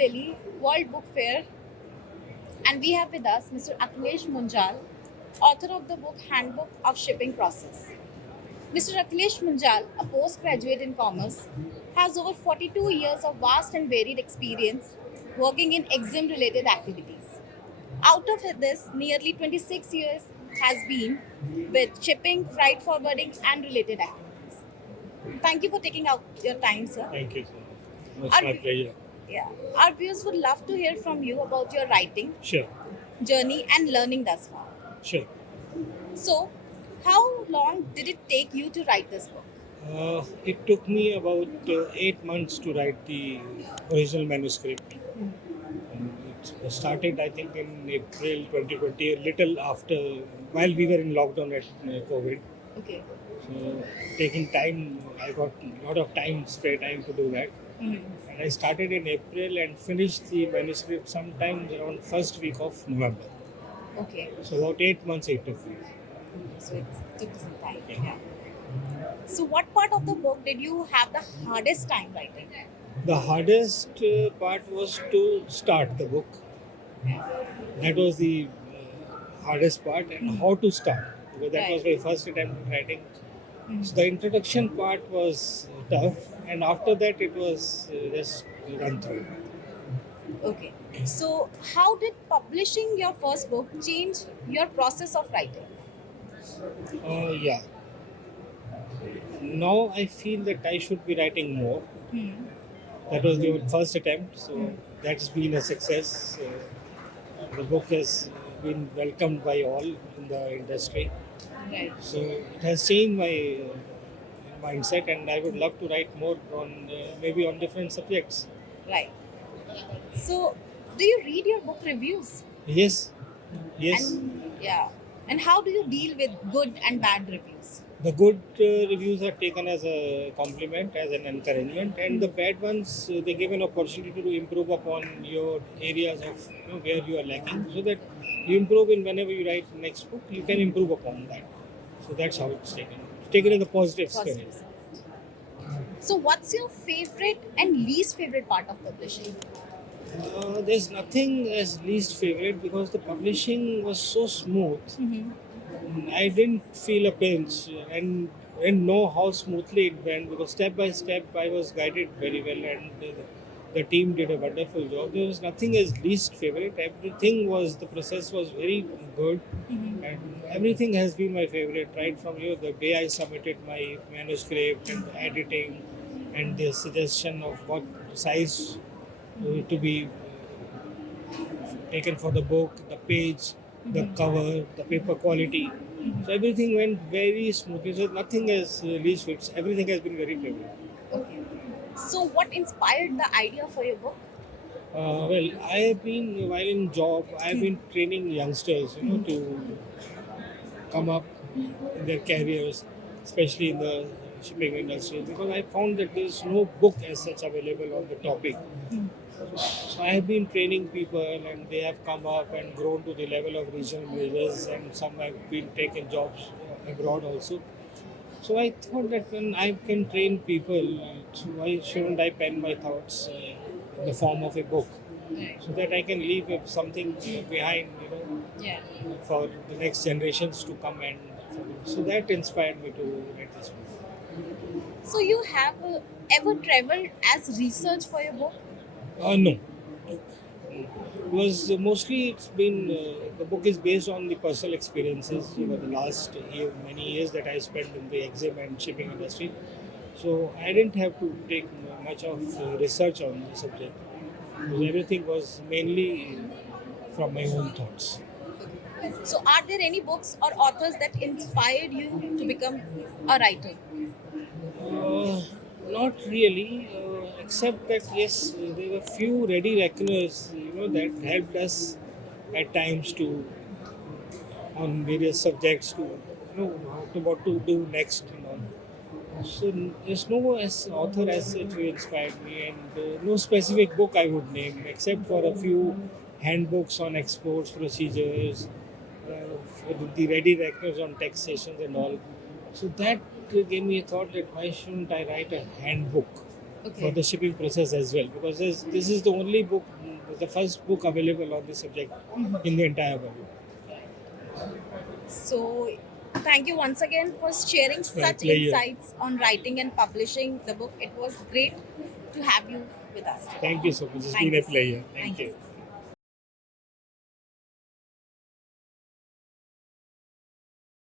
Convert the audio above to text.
Delhi World Book Fair, and we have with us Mr. Akhilesh Munjal, author of the book Handbook of Shipping Process. Mr. Akhilesh Munjal, a postgraduate in commerce, has over 42 years of vast and varied experience working in EXIM related activities. Out of this, nearly 26 years has been with shipping, freight forwarding, and related activities. Thank you for taking out your time, sir. Thank you, sir. It's Our, my pleasure. yeah, our viewers would love to hear from you about your writing Sure, journey and learning thus far. sure. So, how long did it take you to write this book? It took me about 8 months to write the original manuscript. And it started, I think, in April 2020, a little after, while we were in lockdown at COVID. Okay. So, taking time, I got a lot of time, spare time to do that. And I started in April and finished the manuscript sometime around first week of November. Okay. So, about 8 months it took me. So it took some time. Yeah. Yeah. So, what part of the book did you have the hardest time writing? The hardest part was to start the book. That was the hardest part, and how to start. Because that was my first attempt at writing. So the introduction part was tough, and after that it was just run through. Okay. So, how did publishing your first book change your process of writing? Yeah. Now I feel that I should be writing more. That was the first attempt, so that's been a success. The book has been welcomed by all in the industry. Right. So it has changed my mindset, and I would love to write more on maybe on different subjects. Right. So, do you read your book reviews? Yes, yes. And yeah. And how do you deal with good and bad reviews? The good reviews are taken as a compliment, as an encouragement, and the bad ones they give an opportunity to improve upon your areas of where you are lacking, so that you improve in whenever you write the next book, you can improve upon that. So that's how it's taken. It's taken in the positive spirit. Positive. So, what's your favorite and least favorite part of publishing? There's nothing as least favorite because the publishing was so smooth. I didn't feel a pinch and know how smoothly it went because step by step I was guided very well, and the team did a wonderful job. There was nothing as least favorite. Everything was, the process was very good, and everything has been my favorite right from the day I submitted my manuscript and the editing and the suggestion of what size to be taken for the book, the page, the cover, the paper quality. So everything went very smoothly. So nothing has least fits. Everything has been very favorable. Okay. So, what inspired the idea for your book? Well, I have been, while in job, I have been training youngsters, to come up in their careers, especially in the shipping industry, because I found that there is no book as such available on the topic. So I have been training people, and they have come up and grown to the level of regional managers, and some have been taking jobs abroad also. So I thought that when I can train people, so why shouldn't I pen my thoughts in the form of a book, so that I can leave something behind, Yeah. for the next generations to come, and so that inspired me to write this book. So, you have ever traveled as research for your book? No. Because mostly it's been, the book is based on the personal experiences over the last many years that I spent in the EXIM and shipping industry. So I didn't have to take much of research on the subject. Because everything was mainly from my own thoughts. So, are there any books or authors that inspired you to become a writer? Not really, except that yes, there were few ready reckoners, that helped us at times to on various subjects to how to what to do next and all. So there's no as author as such who inspired me, and no specific book I would name except for a few handbooks on exports procedures, the ready reckoners on taxations and all. So that gave me a thought that why shouldn't I write a handbook for the shipping process as well, because this is the only book, the first book available on this subject in the entire world. So, thank you once again for sharing My such pleasure. insights on writing and publishing the book. It was great to have you with us. Thank you so much. It's Thank been a you, sir. pleasure. Thank Thank you, you. sir.